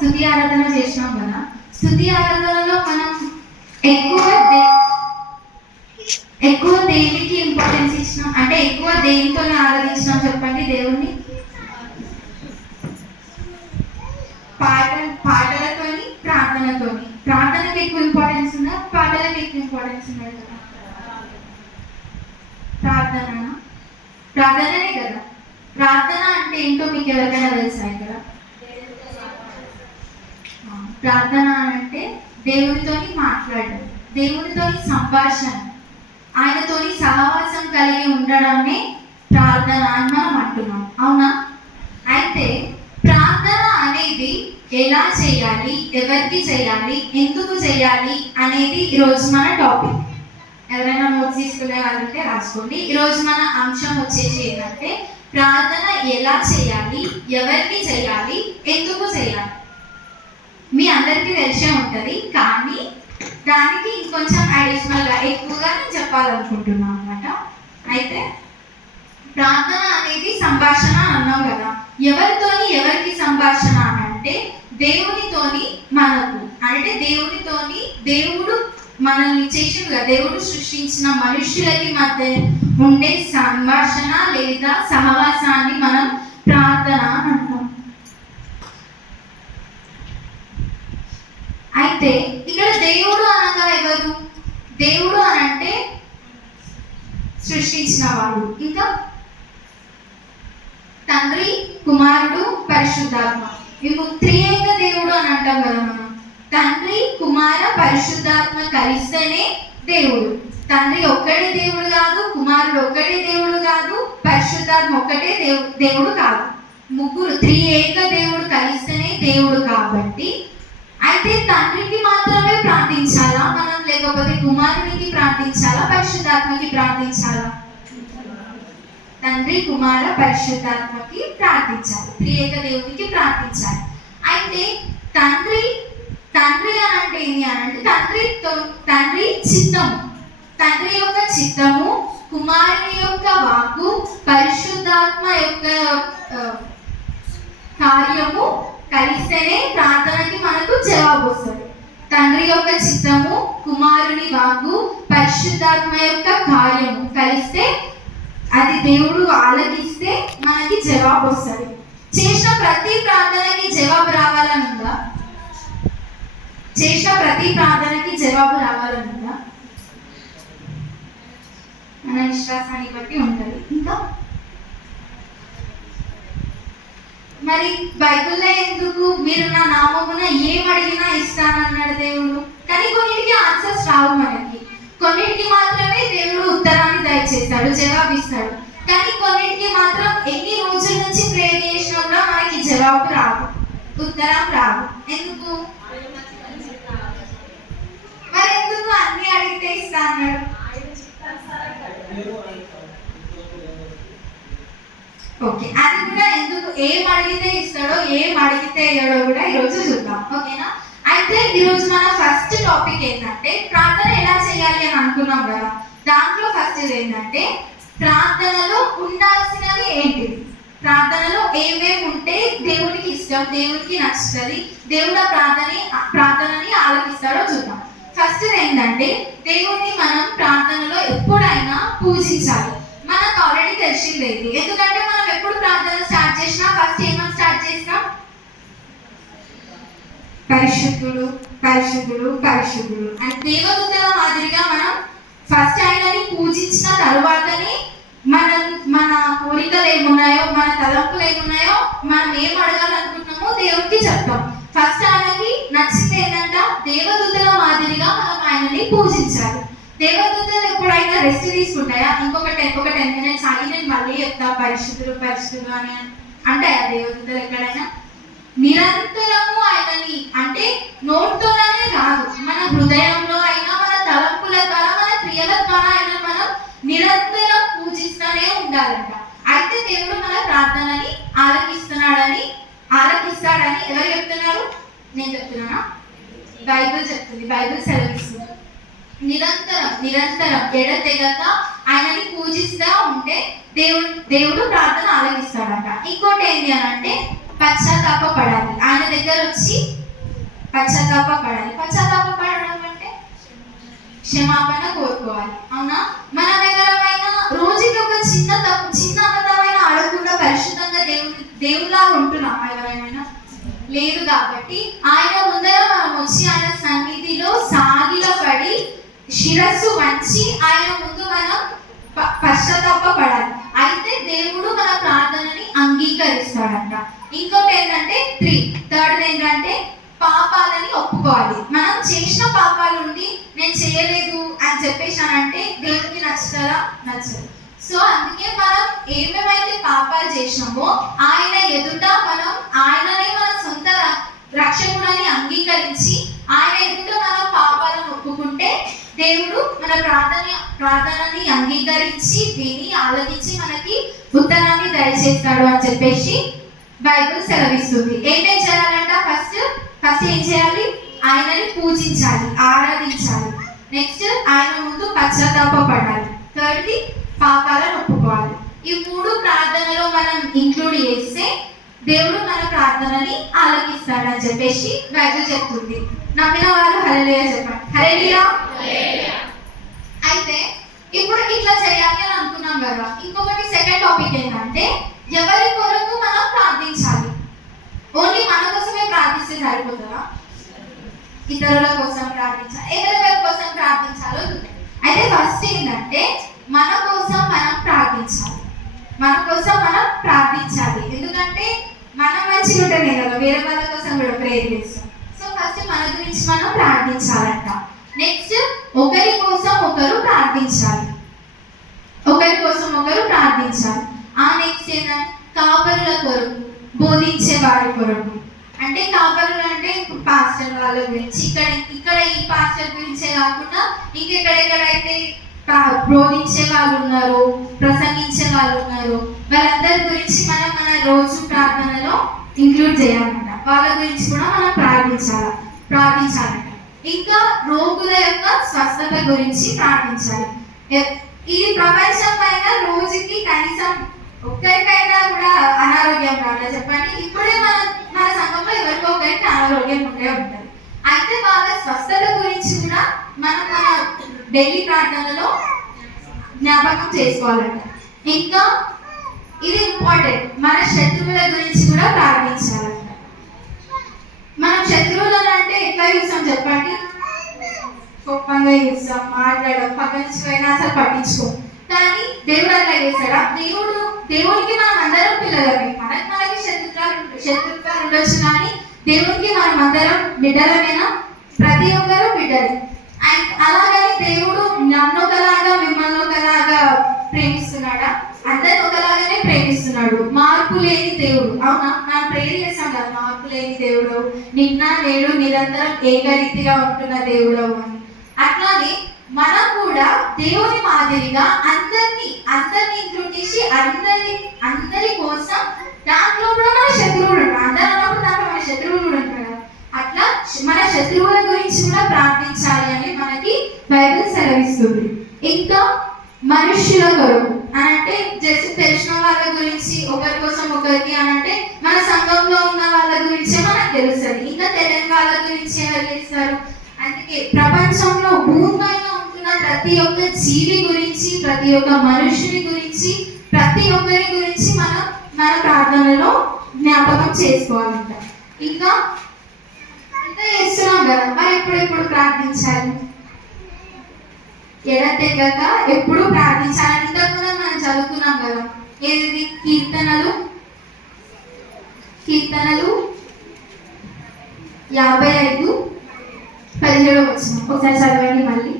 స్తుతి ఆరాధన చేసినాం కదా. స్తుతి ఆరాధనలో మనం ఎక్కువ దేనికి ఇంపార్టెన్స్ ఇచ్చినాం అంటే ఎక్కువ దేనితో ఆరాధించినాం చెప్పండి దేవుణ్ణి? పాటలతోని, ప్రార్థనతోని. ప్రార్థనకి ఎక్కువ ఇంపార్టెన్స్ ఉందా, పాటలకు ఎక్కువ ఇంపార్టెన్స్ ఉన్నది కదా? ప్రార్థననే కదా. ప్రార్థన అంటే ఏంటో మీకు ఎవరికైనా తెలుసా ఇక్కడ? ప్రార్థన అంటే దేవునితోని మాట్లాడడం, దేవునితోని సంభాషణ, ఆయనతోని సహవాసం కలిగి ఉండడాన్ని ప్రార్థన అని మనం అంటున్నాం, అవునా? అయితే ప్రార్థన అనేది ఎలా చేయాలి, ఎవరికి చేయాలి, ఎందుకు చేయాలి అనేది ఈరోజు మన టాపిక్. ఎవరైనా నోట్స్ తీసుకునే వాళ్ళంటే రాసుకోండి. ఈరోజు మన అంశం వచ్చేసి ఏంటంటే ప్రార్థన ఎలా చేయాలి, ఎవరికి చేయాలి, ఎందుకు చేయాలి. మీ అందరికీ తెలిసే ఉంటుంది, కానీ దానికి ఇంకొంచెం అడిషనల్గా ఎక్కువగా నేను చెప్పాలనుకుంటున్నాను అనమాట. అయితే ప్రార్థన అనేది సంభాషణ అన్నాం కదా. ఎవరితోని ఎవరికి సంభాషణ అని అంటే దేవునితోని మనకు, అంటే దేవునితోని దేవుడు మనల్ని చేసిండుగా, దేవుడు సృష్టించిన మనుషులకి మధ్య ఉండే సంభాషణ లేదా సహవాసాన్ని మనం ప్రార్థన అంటాం. అయితే ఇక్కడ దేవుడు అనగా ఎవరు? దేవుడు అని అంటే సృష్టించిన వాడు, ఇంకా తండ్రి, కుమారుడు, పరిశుద్ధాత్మ. మేము త్రియేక దేవుడు అని అంటాం కదా. మనం తండ్రి, కుమార, పరిశుద్ధాత్మ కలిస్తేనే దేవుడు. తండ్రి ఒక్కడే దేవుడు కాదు, కుమారుడు ఒక్కడే దేవుడు కాదు, పరిశుద్ధాత్మ ఒక్కటే దేవుడు కాదు. ముగ్గురు త్రియేక దేవుడు కలిస్తేనే దేవుడు. కాబట్టి అయితే తండ్రికి మాత్రమే ప్రార్థించాలా మనం, లేకపోతే కుమారునికి ప్రార్థించాలా, పరిశుద్ధాత్మకి ప్రార్థించాలా? తండ్రి, కుమార, పరిశుద్ధాత్మకి ప్రార్థించాలి, త్రియేక దేవునికి ప్రార్థించాలి. అయితే తండ్రి అని అంటే ఏంటి అని అంటే తండ్రి చిత్తము, తండ్రి యొక్క చిత్తము, కుమారుని యొక్క వాక్కు, పరిశుద్ధాత్మ యొక్క కార్యము కలిస్తేనే ప్రార్థనకి మనకు జవాబు వస్తుంది. తండ్రి యొక్క చిత్తము, కుమారుని వాక్కు, పరిశుద్ధాత్మ యొక్క కార్యము కలిస్తే అది దేవుడు ఆలకిస్తే మనకి జవాబు వస్తుంది. చేసిన ప్రతి ప్రార్థనకి జవాబు రావాలని ఉందా? చేసిన ప్రతి ప్రార్థనకి జవాబు రావాలని ఉందా? మన విశ్వాసాన్ని బట్టి ఉంటుంది. ఇంకా మరి బైబిల్లో ఎందుకు మీరు నా నామమున ఏం అడిగినా ఇస్తానన్నాడు దేవుడు? కానీ కొన్నిటికి ఆన్సర్స్ రావు మనకి. కొన్నిటికి మాత్రమే దేవుడు ఉత్తరాన్ని దయచేస్తాడు, జవాబిస్తాడు. కానీ కొన్నిటికి మాత్రం ఎన్ని రోజుల నుంచి ప్రేయర్ చేసినా కూడా మనకి జవాబు రాదు, ఉత్తరం రాదు. ఎందుకు? మరి ఎందుకు అన్ని అడిగితే ఇస్తా అన్నాడు? ఓకే, అది కూడా ఎందుకు, ఏం అడిగితే ఇస్తాడో ఏం అడిగితే ఇయ్యడో కూడా ఈరోజు చూద్దాం, ఓకేనా? అయితే ఈరోజు మన ఫస్ట్ టాపిక్ ఏంటంటే ప్రార్థన ఎలా చేయాలి అని అనుకున్నాం కదా. దాంట్లో ఫస్ట్ ఏంటంటే ప్రార్థనలో ఉండాల్సినవి ఏంటి, ప్రార్థనలో ఏమేమి ఉంటే దేవునికి ఇష్టం, దేవునికి నచ్చుతుంది, దేవుడు ప్రార్థనని ఆలకిస్తాడో చూద్దాం. ఫస్ట్ ఏంటంటే దేవుణ్ణి మనం ప్రార్థనలో ఎప్పుడైనా పూజించాలి. మనకు ఆల్రెడీ తెలిసిందేది, ఎందుకంటే మనం ఎప్పుడు ప్రార్థన స్టార్ట్ చేసినా ఫస్ట్ ఏమని స్టార్ట్ చేస్తాం? పరిశుద్ధుడు, పరిశుద్ధుడు, పరిశుద్ధుడు అని దేవదూతల మాదిరిగా మనం ఫస్ట్ ఆయనని పూజించిన తరువాతనే మన కోరికలు ఏమున్నాయో, మన తలంపులు ఏమున్నాయో, మనం ఏం అడగాలనుకుంటున్నామో దేవుడికి చెప్తాం. ఫస్ట్ ఆయనకి నచ్చింది ఏంటంట, దేవదూతల మాదిరిగా మనం ఆయనని పూజించాలి. దేవదూతలు ఎప్పుడైనా రెస్ట్ తీసుకుంటాయా? ఇంకొక 10 minutes ఆగి నేను మళ్ళీ చెప్తా పరిశుద్ధులు పరిశుద్ధులు అని అంటాయా దేవదూతలు ఎక్కడైనా? నిరంతరము ఆయనని, అంటే నోట్తోనే కాదు, మన హృదయంలో అయినా, మన తలంపుల ద్వారా, మన క్రియల ద్వారా అయినా మనం నిరంతరం పూజిస్తూనే ఉండాలంట. అయితే దేవుడు మన ప్రార్థనని ఆలకిస్తాడని ఎవరు చెప్తున్నారు? నేను చెప్తున్నానా? బైబిల్ చెప్తుంది, బైబిల్ సెలవిస్తుంది. నిరంతరం ఎడతెగక ఆయనని పూజిస్తూ ఉంటే దేవుడు ప్రార్థన ఆలకిస్తాడంట. ఇంకోటి ఏంటి అని అంటే పశ్చాత్తాప పడాలి, ఆయన దగ్గర వచ్చి పశ్చాత్తాపపడాలి. పశ్చాత్తాపపడడం అంటే క్షమాపణ కోరుకోవాలి. అవునా? మనం ఎవరైనా రోజుకి ఒక చిన్న తప్పు, చిన్న అబద్ధమైన ఆడకుండా పరిశుద్ధంగా దేవులా ఉంటున్నాం ఎవరైనా? లేదు. కాబట్టి ఆయన ముందర మనం వచ్చి ఆయన సన్నిధిలో సాగిలపడి శిరస్సు వంచి ఆయన ముందు మనం పశ్చాత్తాపపడాలి. అయితే దేవుడు మన ప్రార్థనని అంగీకరిస్తాడంట. ఇంకోటి ఏంటంటే థర్డ్ ఏంటంటే పాపాలని ఒప్పుకోవాలి. మనం చేసిన పాపాలు ఉండి నేను చేయలేదు అని చెప్పేసానంటే దేవుడికి నచ్చుతుందా? నచ్చదు. సో అందుకే మనం ఏమేమైతే పాపాలు చేసినామో ఆయన ఎదుట మనం ఆయననే మన సొంత రక్షకుడని అంగీకరించి ఆయన ఎదుట మనం పాపాలను ఒప్పుకుంటే దేవుడు మన ప్రార్థనని అంగీకరించి విని ఆలోచించి మనకి ఉత్తరాన్ని దయచేస్తాడు అని చెప్పేసి బైబిల్ సెలవిస్తుంది. ఏమేం చేయాలంట? ఫస్ట్ ఏం చేయాలి? ఆయనని పూజించాలి, ఆరాధించాలి. నెక్స్ట్ ఆయన ముందు పశ్చాత్తాపపడాలి. థర్డ్ది పాపాలను ఒప్పుకోవాలి. ఈ 3 ప్రార్థనలో మనం ఇంక్లూడ్ చేస్తే దేవుడు మన ప్రార్థనని ఆలకిస్తాడని చెప్పేసి బైబిల్ చెప్తుంది. నమ్మిన వాళ్ళు హల్లెలూయా చెప్పండి. హల్లెలూయా. అయితే ఇప్పుడు ఇట్లా చేయాలి అని అనుకున్నాం కదా. ఇంకొకటి సెకండ్ టాపిక్ ఏంటంటే ఎవరి కొరకు మనం ప్రార్థించాలి. ఓన్లీ మన కోసమే ప్రార్థిస్తే సరిపోతుందా? ఇతరుల కోసం ప్రార్థించాలి. ఎవరెవరి కోసం ప్రార్థించాలో చూద్దాం. అయితే ఫస్ట్ ఏంటంటే మన కోసం మనం ప్రార్థించాలి. మన కోసం మనం ప్రార్థించాలి. ఎందుకంటే మనం మంచిగా ఉంటేనే కదా వేరే వాళ్ళ కోసం కూడా ప్రేయర్ చేస్తాం. సో ఫస్ట్ మన గురించి మనం ప్రార్థించాలంట. నెక్స్ట్ ఒకరి కోసం ఒకరు ప్రార్థించాలి. ఒకరి కోసం ఒకరు ప్రార్థించాలి. ఆ నెక్స్ట్ ఏంటంటే కాపరుల కొరకు, బోధించే వారి కొరకు. అంటే కాపరులు అంటే పాస్టర్ వాళ్ళ గురించి, ఇక్కడ ఈ పాస్టర్ గురించే కాకుండా ఇంకెక్కడెక్కడైతే బోధించే వాళ్ళు ఉన్నారు, ప్రసంగించే వాళ్ళు ఉన్నారు, వాళ్ళందరి గురించి మనం మన రోజు ప్రార్థనలో ఇంక్లూడ్ చేయాలంట. వాళ్ళ గురించి కూడా మనం ప్రార్థించాలంట. ఇంకా రోగుల యొక్క స్వస్థత గురించి ప్రార్థించాలి. ఈ ప్రపంచం పైన రోజుకి కనీసం ఒక్కరికైనా కూడా అనారోగ్యం రాదా చెప్పండి? ఇప్పుడే మన సంఘంలో ఎవరికో ఒకరికి అనారోగ్యం ఉంటే ఉంటుంది. అయితే వాళ్ళ స్వస్థత గురించి కూడా మనం మన డైలీ ప్రార్థనలో జ్ఞాపకం చేసుకోవాలంట. ఇంకా ఇది ఇంపార్టెంట్, మన శత్రువుల గురించి కూడా ప్రార్థించాలంట. మనం శత్రువులను అంటే ఎట్లా చూస్తాం చెప్పండి? కోపంగా చూస్తాం, మాట్లాడడం, పక్కన నుంచి పోయినా అసలు పట్టించుకోం. కానీ దేవుడు అట్లా చేశాడా? దేవుడికి మనం అందరం పిల్లలమే. మనకి శత్రుత్వాలు ఉండొచ్చు, కానీ దేవుడికి మనం అందరం బిడ్డలమేనా? ప్రతి ఒక్కరూ బిడ్డలే. అలాగని దేవుడు నన్ను ఒకలాగా మిమ్మల్ని ఒకలాగా ప్రేమిస్తున్నాడా? అందరిని ఒకలాగానే ప్రేమిస్తున్నాడు. మార్పు లేని దేవుడు. అవునా? మనం ప్రేయర్ చేస్తాం కదా, మార్పు లేని దేవుడు, నిన్న నేడు నిరంతరం ఏకరీతిగా ఉంటున్న దేవుడు అని. అట్లానే మనం కూడా దేవుని మాదిరిగా అందరినీ ఇంక్లూడ్ చేసి అందరి కోసం దాంట్లో కూడా మన శత్రువులు ఉంటారు. అందరూ అన్నప్పుడు దాంట్లో మన శత్రువులు కూడా ఉంటారు కదా. అట్లా మన శత్రువుల గురించి కూడా ప్రార్థించాలి అని మనకి బైబిల్ సెలవిస్తుంది. ఇంకా మనుష్యుల కొరకు అనంటే జస్ట్ తెలిసిన వాళ్ళ గురించి, ఒకరి కోసం ఒకరికి అనంటే మన సంఘంలో ఉన్న వాళ్ళ గురించే మనకు తెలుస్తుంది. ఇంకా తెలియని వాళ్ళ గురించి ఎవరు చేస్తారు? అందుకే ప్రపంచంలో భూమి పైన ఉంటున్న ప్రతి ఒక్క జీవి గురించి, ప్రతి ఒక్క మనుషుని గురించి, ప్రతి ఒక్కరి గురించి మనం మన ప్రార్థనలో జ్ఞాపకం చేసుకోవాలంట. ఇంకా చేస్తున్నాం కదా, మరి ఎప్పుడెప్పుడు ప్రార్థించాలి? ఎడతెగక ఎప్పుడు ప్రార్థించాలని ఇంతకుముందు మనం చదువుకున్నాం కదా. ఏది? కీర్తనలు 55:17 వచ్చిన ఒకసారి చదవండి మళ్ళీ.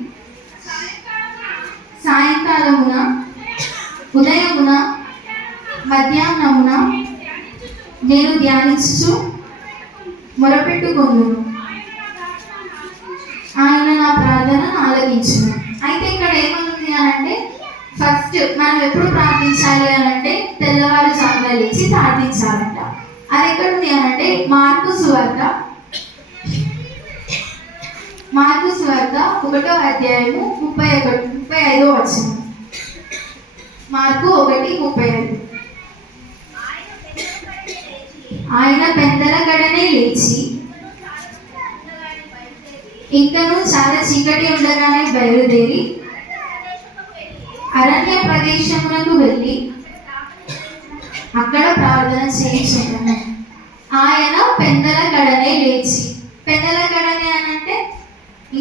సాయంకాలమున, ఉదయమున, మధ్యాహ్నమున నేను ధ్యానించుచు మొరపెట్టుకొందును, ఆయన నా ప్రార్థన ఆలకించును. అయితే ఇక్కడ ఏమనుంది అనంటే ఫస్ట్ మనం ఎప్పుడు ప్రార్థించాలి అనంటే తెల్లవారుజామున లేచి ప్రార్థించాలంట. అది ఎక్కడ ఉంది అనంటే మార్కు సువార్త 1వ అధ్యాయము 35వ వచనం. మార్కు 1:35. ఆయన పెందలగడనే లేచి ఇంకను చాలా చీకటి ఉండగానే బయలుదేరి అరణ్య ప్రదేశమునకు వెళ్ళి అక్కడ ప్రార్థన చేయించుకున్నాను. ఆయన పెందల గడనే లేచి, పెందల గడనే అని అంటే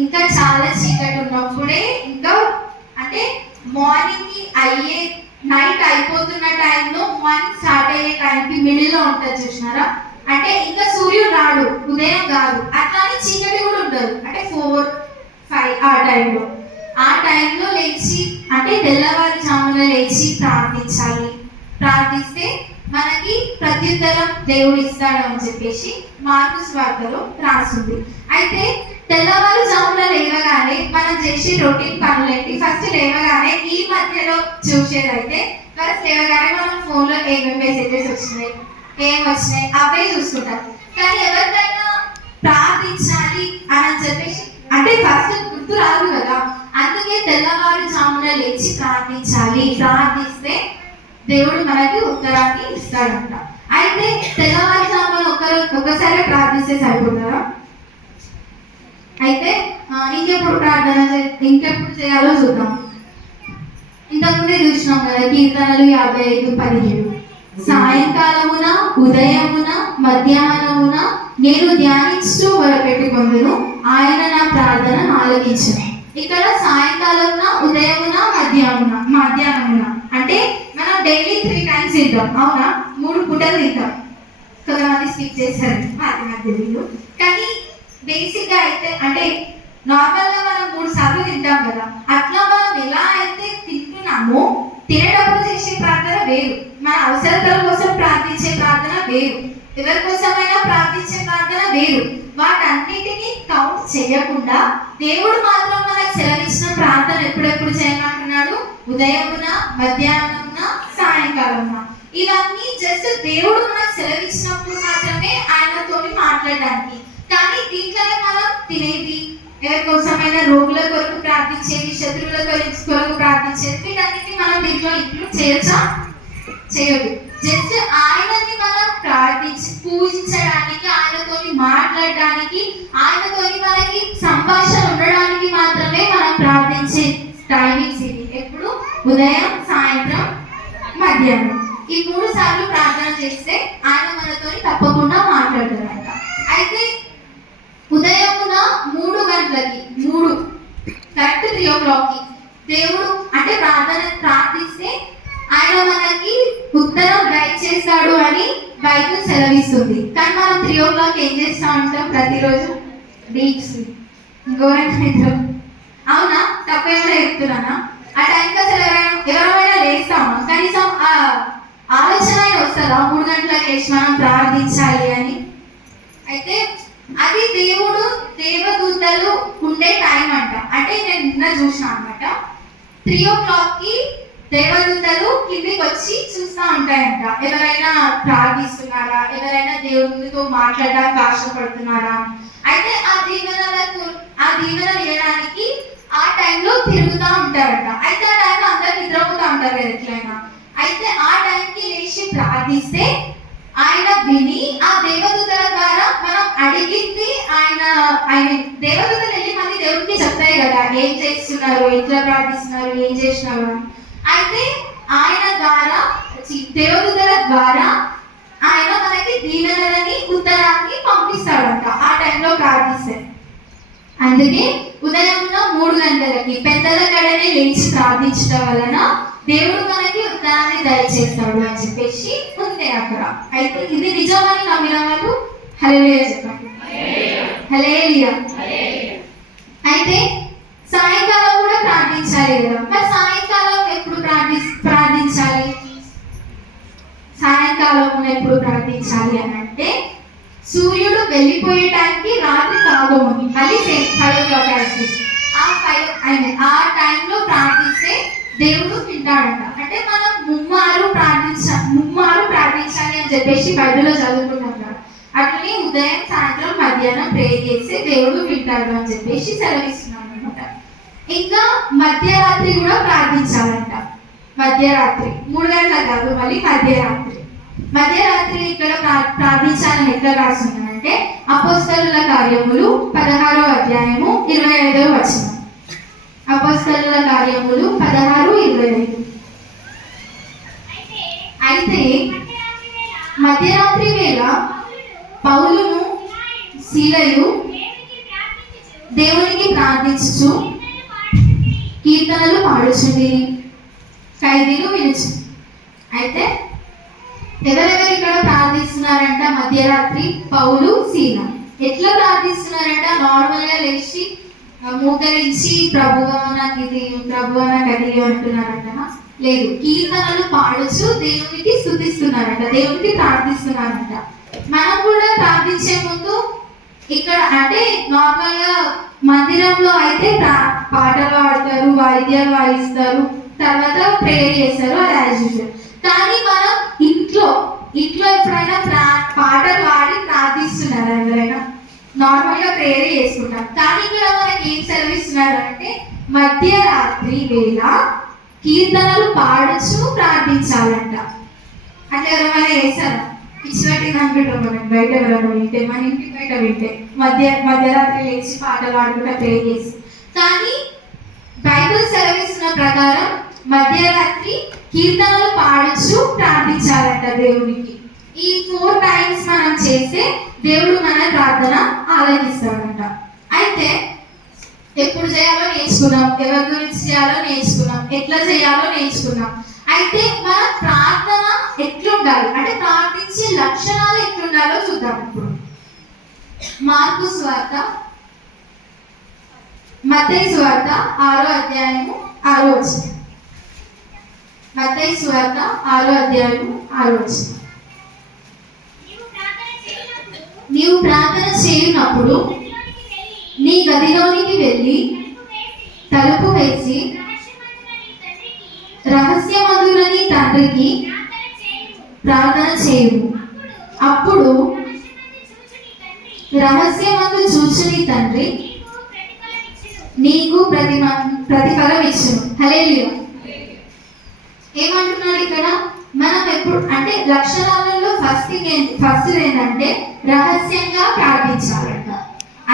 ఇంకా చాలా చీకటి ఉన్నప్పుడే, ఇంకా అంటే మార్నింగ్ కి అయ్యే నైట్ అయిపోతున్న టైంలో మార్నింగ్ స్టార్ట్ అయ్యే టైంకి మిడిల్లో ఉంటుంది చూసినారా, అంటే ఇంకా సూర్యుడు రాడు, ఉదయం కాదు, అట్లానే చీకటి కూడా ఉండదు, అంటే 4, 5 ఆ టైంలో లేచి, అంటే తెల్లవారుజామున లేచి ప్రార్థించాలి. ప్రార్థిస్తే మనకి ప్రత్యుత్తరం దేవుడు ఇస్తాడు అని చెప్పేసి మార్కు సువార్తలో రాస్తుంది. అయితే తెల్లవారుజామున లేవగానే మనం చేసే రొటీన్ పనులేంటి? ఫస్ట్ లేవగానే ఈ మధ్యలో చూసేదైతే ఫస్ట్ లేవగానే మనం ఫోన్లో ఏమేమి మెసేజెస్ వచ్చినాయి, ఏం వచ్చినాయి అవే చూసుకుంటాం. కానీ ఎవరికైనా ప్రార్థించాలి అని చెప్పేసి అంటే ఫస్ట్ గుర్తు రాదు కదా, అందుకే తెల్లవారుజామున లేచి ప్రార్థించాలి. ప్రార్థిస్తే దేవుడు మనకి ఉత్తరాన్ని ఇస్తాడంట. అయితే తెల్లవారుజామున ఒకసారి ప్రార్థిస్తే సరిపోతారా? అయితే ఇంకెప్పుడు చేయాలో చూద్దాం. ఇంతకుముందే చూసినాం కదా కీర్తనలు 55:17. సాయంకాలమున, ఉదయమున, మధ్యాహ్నమున నేను ధ్యానిస్తూ వరపెట్టుకొందును, ఆయన నా ప్రార్థన ఆలకించును. ఇక్కడ సాయంకాలమున, ఉదయమున, మధ్యాహ్నమున అంటే మనం డైలీ 3 times తింటాం, అవునా? 3 పూటలు తింటాం. కొంతమంది స్కిప్ చేశారు, నాకు తెలియదు. కానీ బేసిక్ గా అయితే అంటే నార్మల్ గా మనం 3 సార్లు తింటాం కదా, అట్లా మనం ఎలా అయితే తింటున్నామో తినేటప్పుడు చేసే ప్రార్థన వేరు, మన అవసరతల కోసం ప్రార్థించే ప్రార్థన వేరు, ఎవరి కోసమైనా ప్రార్థించే ప్రార్థన వేరు. వాటన్నిటినీ కౌంట్ చేయకుండా దేవుడు మాత్రం మనకు సెలవిచ్చిన ప్రార్థన ఎప్పుడెప్పుడు చేయమంటున్నాడు? ఉదయమున, మధ్యాహ్నమున, సాయంకాలమున. ఇవన్నీ జస్ట్ దేవుడు మనకు సెలవిచ్చినప్పుడు మాత్రమే ఆయనతోని మాట్లాడడానికి. కానీ దీంట్లోనే మనం తినేది, ఎవరి కోసమైనా రోగుల కొరకు ప్రార్థించేది, శత్రువుల కొరకు ప్రార్థించేది, వీటన్నిటిని మనం దీంట్లో ఇంక్లూడ్ చేయొచ్చా? చేయదు. జస్ట్ ఆయనని మనం ప్రార్థించి పూజించడానికి, ఆయనతోని మాట్లాడడానికి, ఆయనతోని మనకి సంభాషణ ఉండడానికి మాత్రమే మనం ప్రార్థించే టైమింగ్స్ ఇది. ఎప్పుడు? ఉదయం, సాయంత్రం, మధ్యాహ్నం. ఈ 3 సార్లు ప్రార్థన చేస్తే ఆయన మనతోని తప్పకుండా మాట్లాడతారంట. అయితే ఉదయమున 3 గంటలకి, కరెక్ట్ 3 o'clock దేవుడు అంటే ప్రార్థిస్తే ఆయన మనకి ఉత్తరం దయచేస్తాడు అని బైబిల్ సెలవిస్తుంది. కానీ మనం 3 o'clock ఏం చేస్తూ ఉంటాం? ప్రతిరోజు డీప్స్ ఘోరంగా, అవునా? తప్పేమైనా చెప్తున్నానా? ఆ టైంకి అసలు ఎవరైనా లేస్తామా? కనీసం ఆ ఆలోచన అయినా వస్తుందా 3 గంటలకు లేచి మనం ప్రార్థించాలి అని? అయితే అది దేవదూతలు ఉండే టైం అంట. అంటే నేను నిన్న చూసిన అనమాట, 3 o'clock దేవదూతలు కిందికి వచ్చి చూస్తూ ఉంటాయంట, ఎవరైనా ప్రార్థిస్తున్నారా, ఎవరైనా దేవునితో మాట్లాడడానికి ఆశపడుతున్నారా. అయితే ఆ దీవెన చేయడానికి ఆ టైంలో తిరుగుతూ ఉంటారంట. అయితే ఆ టైంలో అందరు నిద్రపోతూ ఉంటారు కదా ఎట్లయినా. అయితే ఆ టైంకి లేచి ప్రార్థిస్తే ఆయన విని ఆ దేవదూతల ద్వారా మనం అడిగింది ఆయన దేవదూతలు వెళ్ళి మళ్ళీ దేవుడికి చెప్తాయి కదా, ఏం చేస్తున్నారు, ఎట్లా ప్రార్థిస్తున్నారు, ఏం చేస్తున్నారు. అయితే ఆయన ద్వారా, దేవదూతల ద్వారా ఆయన మనకి దీవెనలని, ఉత్తరాన్ని పంపిస్తాడంట ఆ టైంలో ప్రార్థిస్తే. అందుకే ఉదయంలో 3 గంటలకి పెద్దల గడనే లేచి ప్రార్థించడం వలన దేవుడు మనకి ఉత్తరాన్ని దయచేస్తాడు అని చెప్పేసి ఉంది అక్కడ. అయితే ఇది నిజమని నమ్మిన వాళ్ళు హల్లెలూయా చెప్పండి. హల్లెలూయా. అయితే సాయంకాలం కూడా ప్రార్థించాలి కదా. మరి సాయంకాలం ఎప్పుడు ప్రార్థించాలి? సాయంకాలం ఎప్పుడు ప్రార్థించాలి అని అంటే సూర్యుడు వెళ్ళిపోయే టైంకి రాత్రి కాగముందు, మళ్ళీ 5 o'clock ఆ టైంలో ప్రార్థిస్తే దేవుడు వింటాడంట. అంటే మనం ముమ్మారు ప్రార్థించాలి అని చెప్పేసి బైబిల్లో చదువుకుంటాం కదా. అట్లనే ఉదయం, సాయంత్రం, మధ్యాహ్నం ప్రే చేస్తే దేవుడు వింటాడు అని చెప్పేసి సెలవిస్తున్నాం అనమాట. ఇంకా మధ్యరాత్రి కూడా ప్రార్థించాలంట. మధ్యరాత్రి 3 గంటలకు కాదు, మళ్ళీ మధ్యరాత్రి ఇక్కడ ప్రార్థించాలని ఎట్లా రాస్తున్నాను అంటే అపోస్తలుల కార్యములు 16వ అధ్యాయము 25వ వచనం. అపోస్తలుల కార్యములు 16:25. అయితే మధ్యరాత్రి వేళ పౌలును శీలయు దేవునికి ప్రార్థించుచు కీర్తనలు పాడుచుండి ఖైదీలు వినుచు. అయితే ఎవరెవరు ఇక్కడ ప్రార్థిస్తున్నారంట? మధ్యరాత్రి పౌలు, శీల. ఎట్లా ప్రార్థిస్తున్నారంట? నార్మల్ గా లేచి మోకరించి ప్రభువా నాకు ఇది, ప్రభువా నాకు అది అంటున్నారంట? లేదు, కీర్తనలు పాడుచు దేవునికి స్తుతిస్తున్నారంట, దేవునికి ప్రార్థిస్తున్నారంట. మనం కూడా ప్రార్థించే ముందు ఇక్కడ అంటే నార్మల్ గా మందిరంలో అయితే పాటలు పాడతారు, వాయిద్యాలు వాయిస్తారు, తర్వాత ప్రేయర్ చేస్తారు, అది యాజ్ యూజువల్. కానీ మనం ఇంట్లో ఎప్పుడైనా పాటలు పాడి ప్రార్థిస్తున్నారు ఎవరైనా? నార్మల్ గా ప్రేయర్ చేసుకుంటాం. కానీ ఇక్కడ మనకి ఏం సెలవిస్తున్నారు అంటే మధ్యరాత్రి వేళ కీర్తనలు పాడుచు ప్రార్థించాలంట. అంటే ఎవరైనా చేశారా? పిచ్చిపట్టింది అనుకుంటాం మనం బయట ఎవరైనా వింటే, మన ఇంటి బయట వింటే మధ్యరాత్రి లేచి పాటలు పాడుకుంటా ప్రే చేసి. కానీ బైబిల్ సెలవిస్తున్న ప్రకారం మధ్యరాత్రి కీర్తనలు పాడుచు ప్రార్థించాలంట దేవునికి. ఈ 4 times మనం చేస్తే దేవుడు మన ప్రార్థన ఆలకిస్తాడంట. అయితే ఎప్పుడు చేయాలో నేర్చుకున్నాం, ఎవరి గురించి చేయాలో నేర్చుకున్నాం, ఎట్లా చేయాలో నేర్చుకున్నాం. అయితే మన ప్రార్థన ఎట్లుండాలి అంటే ప్రార్థించే లక్షణాలు ఎట్లుండాలో చూద్దాం ఇప్పుడు. మార్కు సువార్త, మత్తయి సువార్త 6వ అధ్యాయము 6వ వచనం. మత్తయి సువార్త 6వ అధ్యాయము 6వ వచనం. నీవు ప్రార్థన చేయనప్పుడు నీ గదిలోనికి వెళ్ళి తలుపు వేసి రహస్యమందున నీ తండ్రికి ప్రార్థన చేయు. అప్పుడు రహస్యమందు చూచు నీ తండ్రి నీకు ప్రతిఫలం ఇచ్చును. హల్లెలూయా. ఏమంటున్నాడు ఇక్కడ? మనం ఎప్పుడు అంటే లక్షణాలలో ఫస్ట్ ఏంటంటే రహస్యంగా ప్రార్థించాలంట.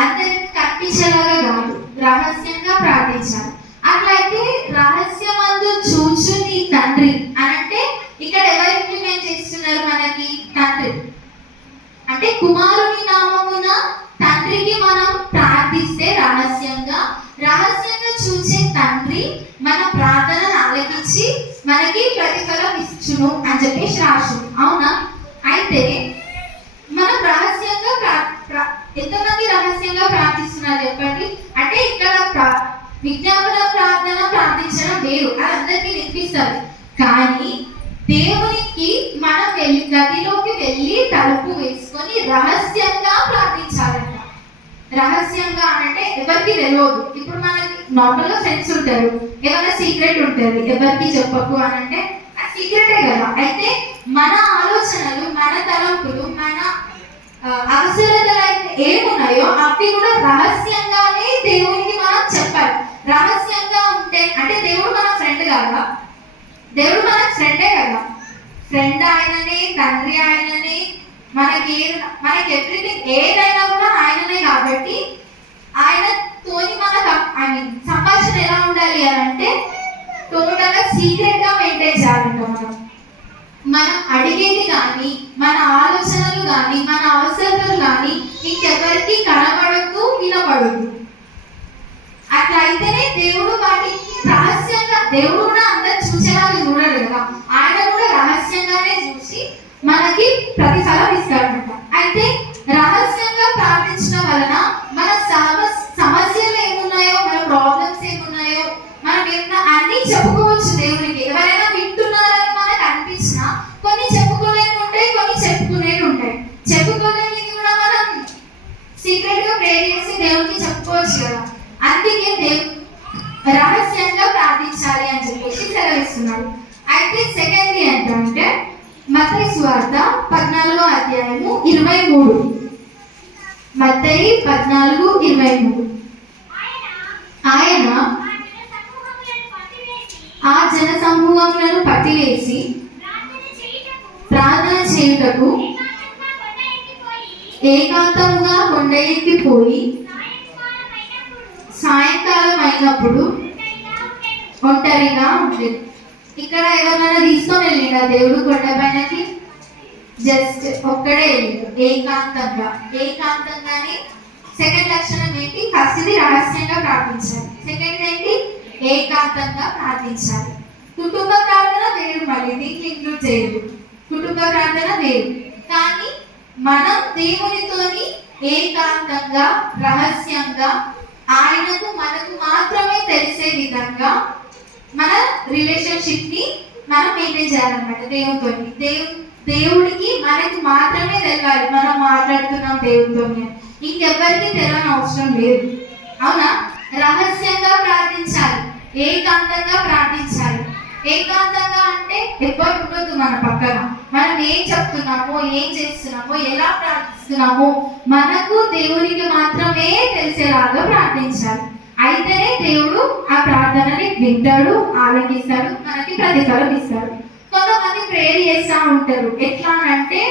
అందరికి కనిపించేలాగా కాదు, రహస్యంగా ప్రార్థించాలి. అట్లయితే రహస్యమందు చూచు నీ తండ్రి అనంటే ఇక్కడ ఎవరు ఇంప్లిమెంట్ చేస్తున్నారు? మనకి తండ్రి. అంటే కుమారుని నామమున తండ్రికి మనం ప్రార్థిస్తే రహస్యంగా చూసే తండ్రి మన ప్రార్థనను ఆలకించి మనకి ప్రతిఫలం ఇచ్చును అని చెప్పేసి రాసు. అవునా? అయితే మనం రహస్యంగా ఎంతమంది రహస్యంగా ప్రార్థిస్తున్నారు చెప్పండి? అంటే ఇక్కడ విజ్ఞాపన ప్రార్థన ప్రార్థించడం వేరు, అది అందరికీ వినిపిస్తుంది. కానీ దేవునికి మనం గదిలోకి వెళ్ళి తలుపు వేసుకొని రహస్యంగా ప్రార్థించాలంట. రహస్యంగా అంటే ఎవరికి తెలియదు. ఇప్పుడు మనకి నార్మల్ గా ఫ్రెండ్స్ ఉంటారు, ఏమైనా సీక్రెట్ ఉంటుంది, ఎవరికి చెప్పకు అని అంటే అది సీక్రెటే కదా. అయితే మన ఆలోచనలు, మన తలంపులు, మన అవసరతలు ఏమున్నాయో అవి కూడా రహస్యంగానే దేవునికి మనం చెప్పాలి. రహస్యంగా ఉంటే అంటే దేవుడు మన ఫ్రెండ్ కదా, దేవుడు మన ఫ్రెండే కదా. ఫ్రెండ్ ఆయననే, తండ్రి ఆయననే, మనకి ఎవ్రీథింగ్ ఏదైనా కూడా ఆయననే. కాబట్టి ఆయనతోని మనకు సంభాషణ ఎలా ఉండాలి అని అంటే టోటల్ గా సీక్రెట్ గా మెయింటైన్ చేయాలంట. మనం అడిగేది కానీ, మన ఆలోచనలు కానీ, మన అవసరాలు కానీ ఇంకెవరికి కనబడద్దు, వినబడద్దు. అట్లా అయితేనే దేవుడు వాటికి రహస్యంగా, దేవుడు కూడా అందరు చూసేలాగా చూడడు కదా, ఆయన కూడా రహస్యంగానే చూసి మనకి ప్రతిఫలం ఇస్తాడంట. అయితే రహస్యంగా ప్రార్థించడం వలన మన సమస్యలు ఏమున్నాయో, మన ప్రాబ్లమ్స్ ఏమున్నాయో మనం ఏమన్నా అన్ని చెప్పుకోవచ్చు దేవునికి. ఎవరైనా వింటున్నారని మనకు అనిపించినా కొన్ని చెప్పుకోలేని ఉంటాయి, కొన్ని చెప్పుకునేవి ఉంటాయి. చెప్పుకోలేని కూడా మనం సీక్రెట్ గా ప్రే చేసి దేవునికి చెప్పుకోవచ్చు కదా. అందుకే రహస్యంగా ప్రార్థించాలి అని చెప్పేసి సెలవిస్తున్నాడు. అయితే సెకండ్లీ ఏంటంటే మత్తయి సువార్త 14వ అధ్యాయము 23. మత్తయి 14:23. ఆయన ఆ జన సమూహములను పట్టివేసి ప్రార్థన చేయుటకు ఏకాంతముగా కొండ ఎక్కిపోయి సాయంకాలం అయినప్పుడు ఒంటరిగా ఉండేది. ఇక్కడ ఎవరైనా తీసుకొని వెళ్ళిండా దేవుడు కొండ పైనకి? జస్ట్ ఒక్కడే వెళ్ళిండు, ఏకాంతంగానే. సెకండ్ లక్షణం ఏంటి? ఫస్ట్ ఇది రహస్యంగా ప్రార్థించాలి. సెకండ్ ఏంటి? ఏకాంతంగా ప్రార్థించాలి. కుటుంబ ప్రార్థన వేరు, మళ్ళీ దీనికి ఇంక్లూడ్ చేయదు. కుటుంబ ప్రార్థన వేరు, కానీ మనం దేవునితోని ఏకాంతంగా రహస్యంగా ఆయనకు మనకు మాత్రమే తెలిసే విధంగా మన రిలేషన్షిప్ ని మనం మెయింటైన్ చేయాలన్నమాట దేవునితో. దేవుడికి మనకి మాత్రమే తెలియాలి మనం మాట్లాడుతున్నాం దేవునితో, ఇంకెవ్వరికి తెలియని అవసరం లేదు. అవునా? రహస్యంగా ప్రార్థించాలి, ఏకాంతంగా ప్రార్థించాలి. ఏకాంతంగా అంటే ఎవ్వరు ఉండొద్దు మన పక్కన. మనం ఏం చెప్తున్నామో, ఏం చేస్తున్నామో, ఎలా ప్రార్థిస్తున్నామో మనకు దేవునికి మాత్రమే తెలిసేలాగా ప్రార్థించాలి. అయితేనే దేవుడు ఆ ప్రార్థనని వింటాడు, ఆలకిస్తాడు, మనకి ప్రతిఫలం ఇస్తాడు. కొంతమంది ప్రేయర్ చేస్తూ ఉంటారు. ఎట్లా అంటే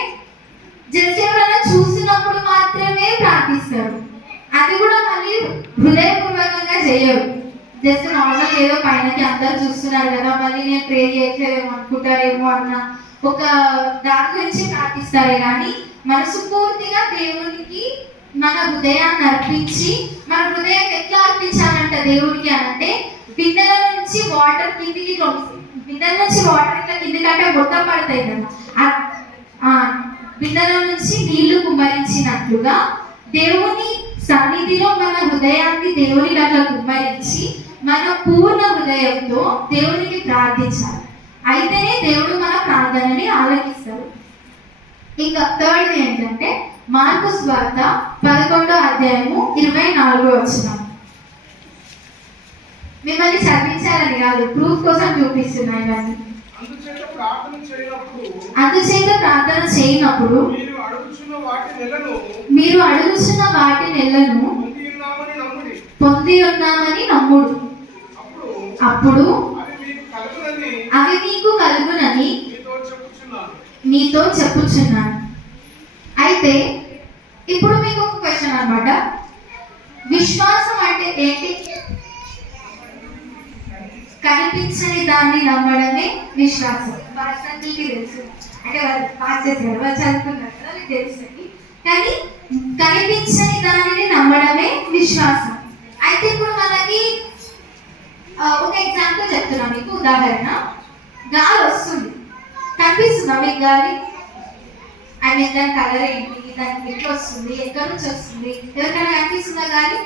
జస్ట్ ఎవరైనా చూసినప్పుడు మాత్రమే ప్రార్థిస్తారు. అది కూడా మళ్ళీ హృదయపూర్వకంగా చేయరు. జస్ట్ నార్మల్ ఏదో పైనకి అందరు చూస్తున్నారు కదా, మళ్ళీ నేను ప్రే చేయట్లేదేమో అనుకుంటారేమో అన్న ఒక దాని గురించి ప్రార్థిస్తారే కానీ మనసు పూర్తిగా దేవునికి మన హృదయాన్ని అర్పించి, మన హృదయం ఎట్లా అర్పించాలంట దేవుడికి అంటే బిందెల నుంచి వాటర్ కిందికి, బిందెల నుంచి వాటర్ ఇట్లా కిందికంటే మొత్తం పడతాయి కదా, బిందెల నుంచి నీళ్లు కుమ్మరించినట్లుగా దేవుని సన్నిధిలో మన హృదయాన్ని దేవునికి అట్లా కుమ్మరించి మన పూర్ణ హృదయంతో దేవునికి ప్రార్థించాలి. అయితేనే దేవుడు మన ప్రార్థనని ఆలకిస్తాడు. ఇంకా థర్డ్ ఏంటంటే మార్కు సువార్త 11వ అధ్యాయము 24వ వచనం. మిమ్మల్ని చదివించాలని కాదు, ప్రూఫ్ కోసం చూపిస్తున్నాయి ఇవన్నీ. అందుచేత ప్రార్థన చేయనప్పుడు మీరు అడుగుచున్న వాటి నెలను పొంది ఉన్నామని నమ్ముడు, అప్పుడు అవి మీకు కలుగునని మీతో చెప్పుచున్నాను. అయితే ఇప్పుడు మీకు ఒక క్వశ్చన్ అన్నమాట. విశ్వాసం అంటే ఏంటి? కనిపించని దాన్ని నమ్మడమే విశ్వాసం. వాస్తవానికి తెలుసు, అంటే వాళ్ళు పాస్ చేశారు, వాళ్ళు చదువుకున్నారు కదా, మీకు తెలుస్తుంది. కానీ కనిపించని దానిని నమ్మడమే విశ్వాసం. అయితే ఇప్పుడు మనకి ఒక ఎగ్జాంపుల్ చెప్తున్నా మీకు, ఉదాహరణ. గాలి వస్తుంది, కనిపిస్తుందా మీకు గాలి? అండ్ దాని కలర్ ఏంటి, దానికి ఎట్లా వస్తుంది, ఎక్కడి నుంచి వస్తుంది? ఎవరికైనా కనిపిస్తుందా గాలి?